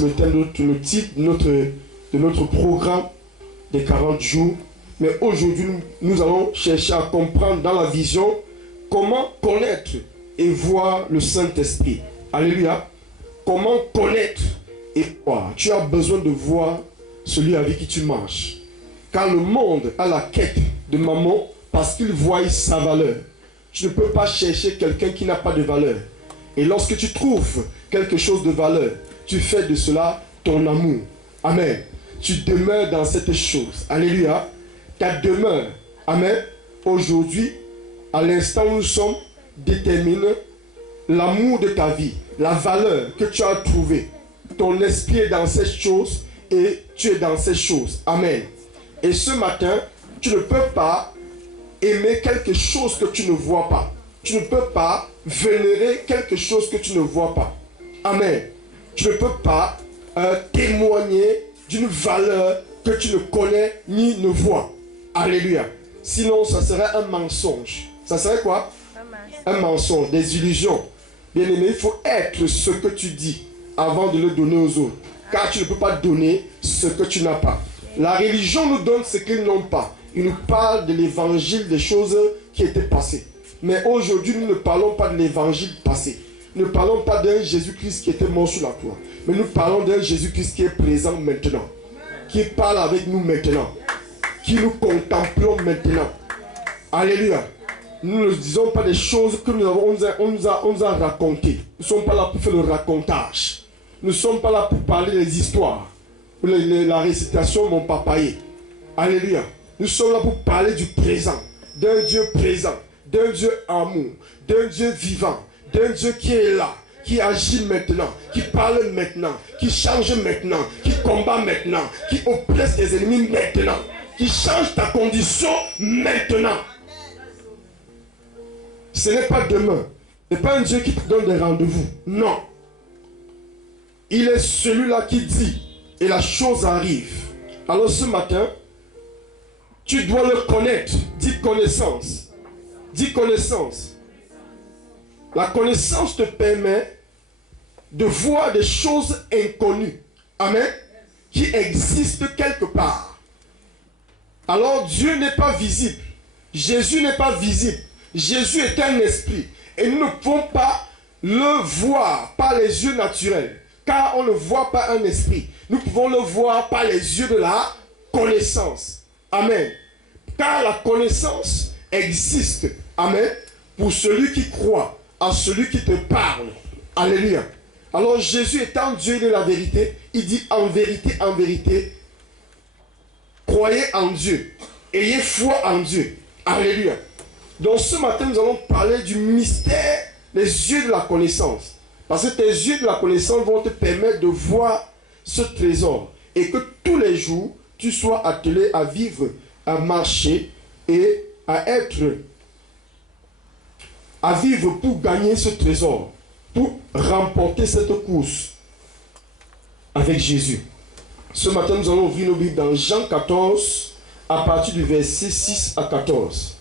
c'est le thème, le titre de notre programme des 40 jours. Mais aujourd'hui, nous allons chercher à comprendre dans la vision comment connaître et voir le Saint-Esprit. Alléluia. Comment connaître et voir. Tu as besoin de voir celui avec qui tu marches. Car le monde a la quête de maman parce qu'il voit sa valeur. Tu ne peux pas chercher quelqu'un qui n'a pas de valeur. Et lorsque tu trouves quelque chose de valeur, tu fais de cela ton amour. Amen. Tu demeures dans cette chose. Alléluia. Ta demeure. Amen. Aujourd'hui, à l'instant où nous sommes, détermine l'amour de ta vie, la valeur que tu as trouvée. Ton esprit est dans ces choses et tu es dans ces choses. Amen. Et ce matin, tu ne peux pas aimer quelque chose que tu ne vois pas. Tu ne peux pas vénérer quelque chose que tu ne vois pas. Amen. Tu ne peux pas témoigner d'une valeur que tu ne connais ni ne vois. Alléluia. Sinon, ça serait un mensonge. Ça serait quoi? Un mensonge, des illusions. Bien-aimé, il faut être ce que tu dis avant de le donner aux autres. Car tu ne peux pas donner ce que tu n'as pas. La religion nous donne ce qu'ils n'ont pas. Il nous parle de l'évangile, des choses qui étaient passées. Mais aujourd'hui, nous ne parlons pas de l'évangile passé. Nous ne parlons pas d'un Jésus-Christ qui était mort sur la croix. Mais nous parlons d'un Jésus-Christ qui est présent maintenant. Qui parle avec nous maintenant. Qui nous contemplons maintenant. Alléluia. Nous ne disons pas des choses que on nous a racontées. Nous ne sommes pas là pour faire le racontage. Nous ne sommes pas là pour parler des histoires. Ou la récitation mon papaye. Alléluia. Nous sommes là pour parler du présent. D'un Dieu présent. D'un Dieu amour. D'un Dieu vivant. D'un Dieu qui est là. Qui agit maintenant. Qui parle maintenant. Qui change maintenant. Qui combat maintenant. Qui oppresse tes ennemis maintenant. Qui change ta condition maintenant. Ce n'est pas demain. Ce n'est pas un Dieu qui te donne des rendez-vous. Non. Il est celui-là qui dit. Et la chose arrive. Alors ce matin, tu dois le connaître. Dis connaissance. Dis connaissance. La connaissance te permet de voir des choses inconnues. Amen. Qui existent quelque part. Alors Dieu n'est pas visible. Jésus n'est pas visible. Jésus est un esprit. Et nous ne pouvons pas le voir par les yeux naturels. Car on ne voit pas un esprit. Nous pouvons le voir par les yeux de la connaissance. Amen. Car la connaissance existe. Amen. Pour celui qui croit à celui qui te parle. Alléluia. Alors Jésus étant Dieu de la vérité, il dit en vérité, croyez en Dieu. Ayez foi en Dieu. Alléluia. Donc ce matin, nous allons parler du mystère des yeux de la connaissance. Parce que tes yeux de la connaissance vont te permettre de voir ce trésor. Et que tous les jours, tu sois attelé à vivre, à marcher et à vivre pour gagner ce trésor. Pour remporter cette course avec Jésus. Ce matin, nous allons ouvrir nos Bibles dans Jean 14, à partir du verset 6 à 14.